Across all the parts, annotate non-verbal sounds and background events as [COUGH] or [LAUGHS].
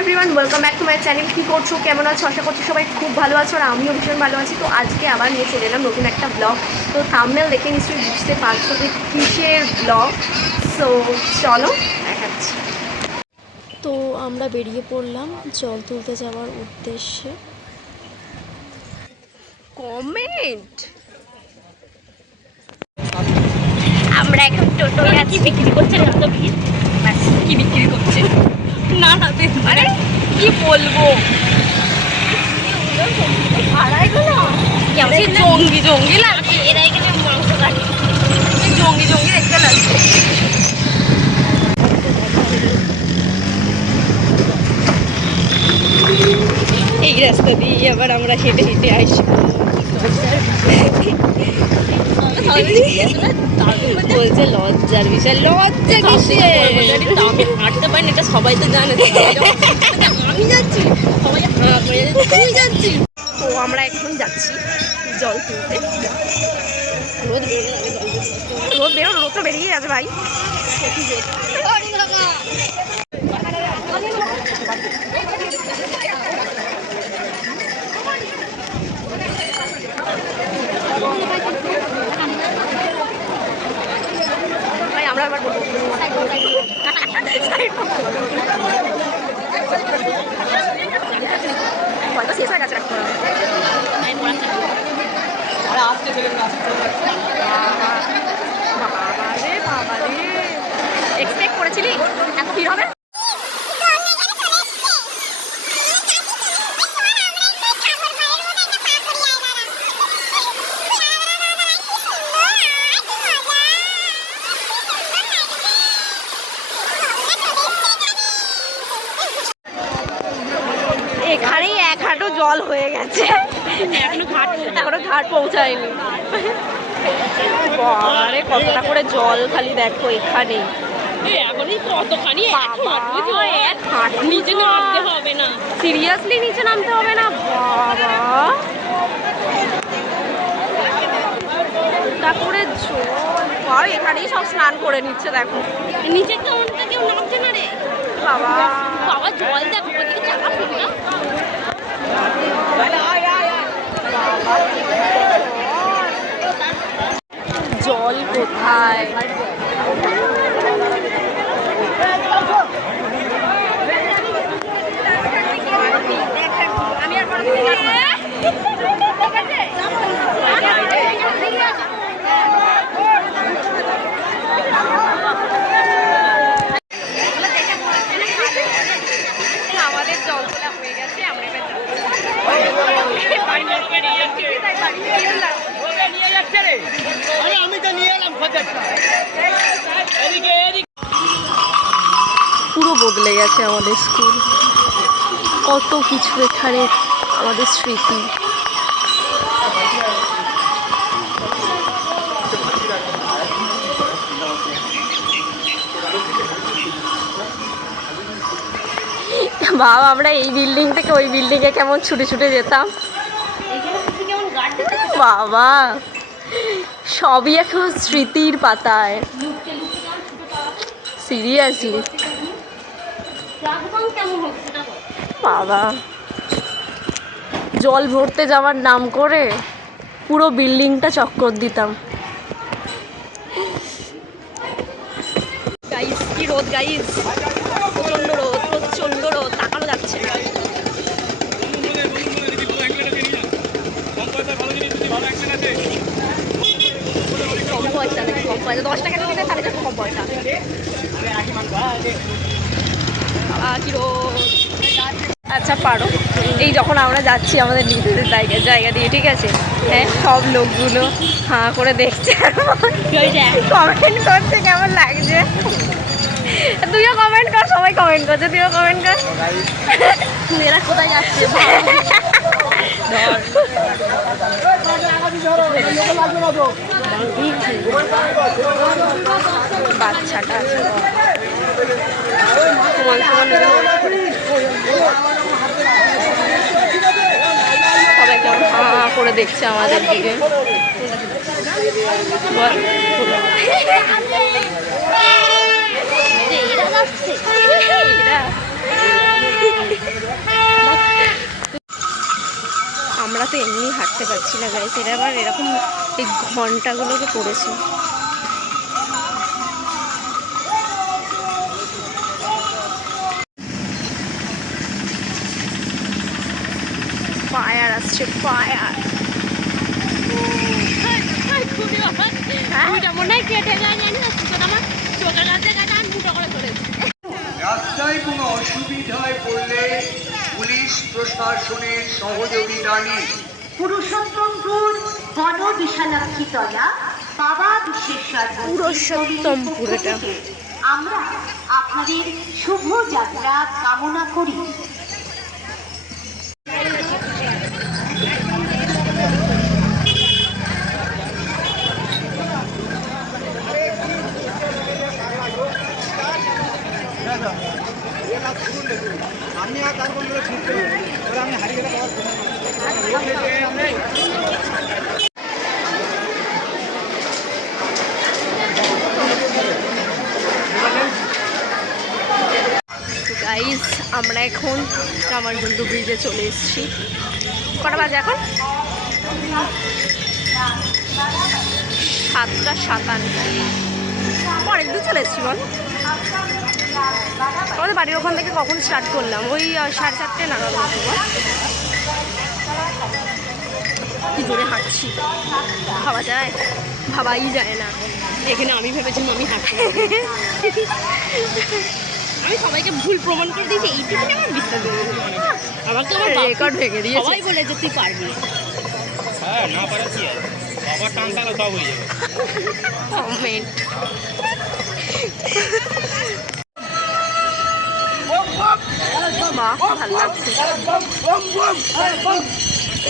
Everyone welcome back to my channel কী করছ? কেমন আছো? আশা করছি সবাই খুব ভালো আছো আর আমিও ভীষণ ভালো আছি। তো আজকে আবার নিয়ে চলে এলাম নতুন একটা ব্লগ তো থামমেল দেখে নিশ্চয়ই বুঝতে পারছ যে কিসের ব্লগ সো চলো দেখাচ্ছি। তো আমরা বেরিয়ে পড়লাম জল তুলতে যাওয়ার উদ্দেশ্যে। কমেন্ট আমরা এখন টোটোয় আছি। বিক্রি করছে? এত ভিড় ব্যাস কি বিক্রি করছে? না না মানে কি বলব? জঙ্গি জঙ্গি লাগছে। এরা এখানে মাংস কাটে জঙ্গি জঙ্গি দেখতে লাগছে। এই রাস্তা দিয়ে আবার আমরা হেঁটে হেঁটে আসব বলছে লজ্জার বিষয় লজ্জা কিসের? আমি হাঁটতে পারিনি এটা সবাই তো জানে। [LAUGHS] আমি যাচ্ছি সবাই হাঁ করে যাচ্ছে, তুই যাচ্ছি। তো আমরা এখন যাচ্ছি জল তুলতে। রোদ আমি রোদ বেরো রোদ তো বেরিয়ে গেছে ভাই আমরা আবার বলব হয়তো শেষ হয়ে গেছে এখন বাবারে বাবারে এক্সপেক্ট করেছিলি এত ভিড় হবে এখানেই এক হাঁটু জল হয়ে গেছে। এখনও ঘাট এখনও ঘাট পৌঁছায়নি। বাবারে কতটা করে জল খালি দেখো এখানে। কতখানি নিচে নামতে হবে না। সিরিয়াসলি নিচে নামতে হবে না বাবা। তারপরে জল। এখানেই সব স্নান করে নিচ্ছে দেখো। নিচে কেমনটা কেউ নামছে না রে। বাবা। বাবা জল দেখো ওদিকে ফুটে না। জল কোথায় জল তোলা হয়ে গেছে আমরা এবার যাচ্ছি। বাড়ি যাচ্ছি। তাই বাড়ি নিয়ে এলাম। আমি তো নিয়ে এলাম খোঁজাটা এদিকে এদিকে। পুরো বদলে গেছে আমাদের স্কুল। কত কিছু এখানে আমাদের স্মৃতি। বাবা আমরা এই বিল্ডিং থেকে ওই বিল্ডিং এ কেমন ছুটে ছুটে যেতাম? বাবা! সবই এখন স্মৃতির পাতায়। সিরিয়াসলি বাবা। জল ভরতে যাওয়ার নাম করে পুরো বিল্ডিংটা চক্কর দিতাম। রোদ প্রচণ্ড রোদ। আচ্ছা পারো। এই যখন আমরা যাচ্ছি আমাদের নিজেদের জায়গা জায়গা দিয়ে ঠিক আছে? হ্যাঁ সব লোকগুলো হাঁ করে দেখছে। কমেন্ট করছে কেমন লাগছে? তুইও কমেন্ট কর সবাই কমেন্ট করছে তুইও কমেন্ট কর। এরা কোথায় যাচ্ছে? বাচ্চাটা আছে। সবাই কেমন হা হা করে দেখছে আমাদের দিকে আমরা তো এমনি হাঁটতে পারছি না গাড়িতে এরা আবার এরকম এই ঘন্টাগুলোকে পড়েছে। করে চলেছে রাস্তায় কোনো অসুবিধায় পড়লে পুলিশ প্রশাসনের সহযোগিতা নিন। পুরুষোত্তমপুর বন বিশালাক্ষী তলা বাবা বিশ্বেশ্বর পুরুষোত্তমপুর আমরা আপনাদের শুভ যাত্রা কামনা করি। গাইস আমরা এখন কামারগুন্ডু ব্রিজে চলে এসেছি। কটা বাজে এখন? সাতটা সাতান্ন। অনেক দূর চলে এসেছি, বল। আমাদের বাড়ির ওখান থেকে কখন স্টার্ট করলাম? ওই সাড়ে চারটে নাগাদ। কি জোরে হাঁটছি। ভাবা যায়? ভাবাই যায় না। এখানে আমি ভেবেছিলাম আমি হাঁটতে আমি সবাইকে ভুল প্রমাণ করে দিয়েছি এইটুকুনি আমার বিশ্বাস গেছে। আমাকে আমার রেকর্ড ভেঙে দিয়েছে। সবাই বলে যে তুই পারবি হ্যাঁ না পারা কি আছে টান তাহলে সব হয়ে যাবে। কমেন্ট মা, ভালো লাগছে।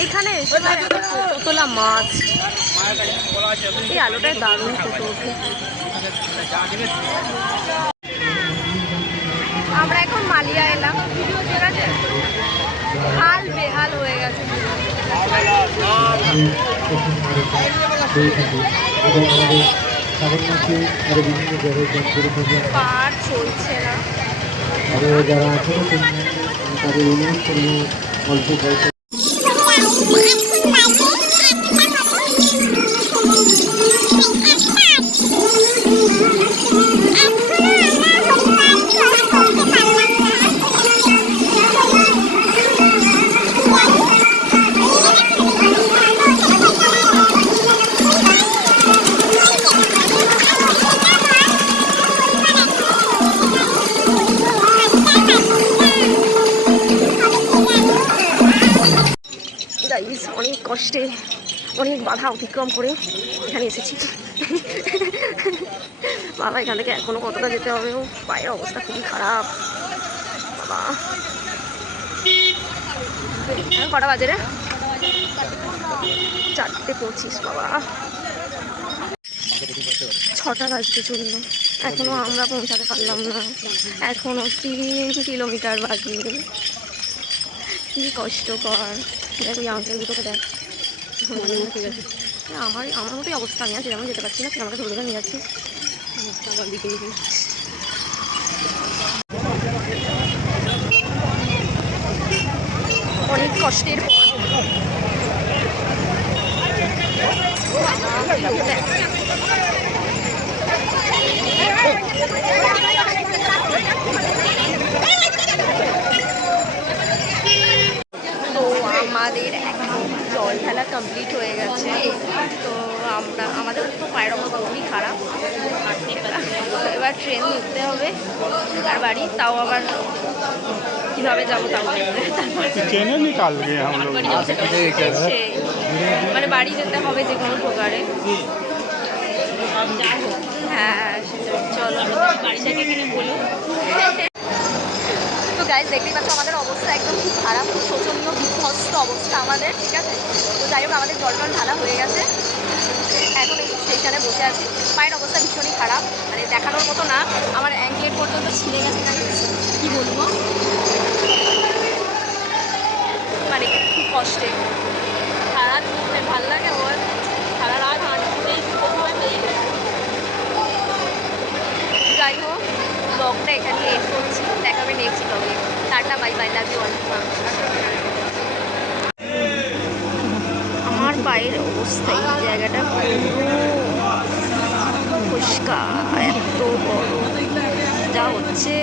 এইখানে এসে তোলা মাছ। এই আলোটায় দারুণ আমরা এখন মালিয়া এলাম। হাল বেহাল হয়ে গেছে। পার চলছে না। তাদের অনুরোধ করব অল্প বয়সে অনেক কষ্টে, অনেক বাধা অতিক্রম করে এখানে এসেছি। বাবা, এখান থেকে এখনও কতটা যেতে হবে? পায়ের অবস্থা খুবই খারাপ। বাবা। কটা বাজে রে? চারটে পঁচিশ, বাবা। ছটা বাজতে চলল। এখনও আমরা পৌঁছাতে পারলাম না। এখনও তিন কিলোমিটার বাকি। কি কষ্টকর। দেখ ওই আঙ্কেল দুটোকে দেখ। ঠিক আছে আমার আমার মতোই অবস্থা, আমি আছি যেমন যেতে পারছি না আমাকে ধরে ধরে নিয়ে যাচ্ছি। অনেক কষ্টের পর তো আমাদের এখন জল খেলা কমপ্লিট হয়ে গেছে তো আমরা আমাদের তো পায়ের অবস্থা খুবই খারাপ এবার ট্রেন নিতে হবে মামার বাড়ি তাও আবার কীভাবে যাব তাও ট্রেনে কালকে মানে বাড়ি যেতে হবে যে কোনো প্রকারে। হ্যাঁ চলো বাড়ি থেকে কিনে তো গাইজ দেখতেই পাচ্ছ আমাদের অবস্থা একদম খুব খারাপ খুব শোচনীয় বিধ্বস্ত অবস্থা আমাদের ঠিক আছে? তো যাই হোক আমাদের জল টল ঢালা হয়ে গেছে। আছি। পায়ের অবস্থা ভীষণই খারাপ। মানে দেখানোর মতো না, আমার অ্যাঙ্কেট পর্যন্ত ছিঁড়ে গেছে না কি বলব? মানে খুব কষ্টে। সারা দিন ভালো লাগে ওর সারা রাত হাঁটতেই যাই হোক ব্লগটা এখানে এড করছি। দেখাবে নেক্সট ব্লগে tata bye bye love you all বাইরের অবস্থা এই জায়গাটা পরিষ্কার এত বড়। যা হচ্ছে।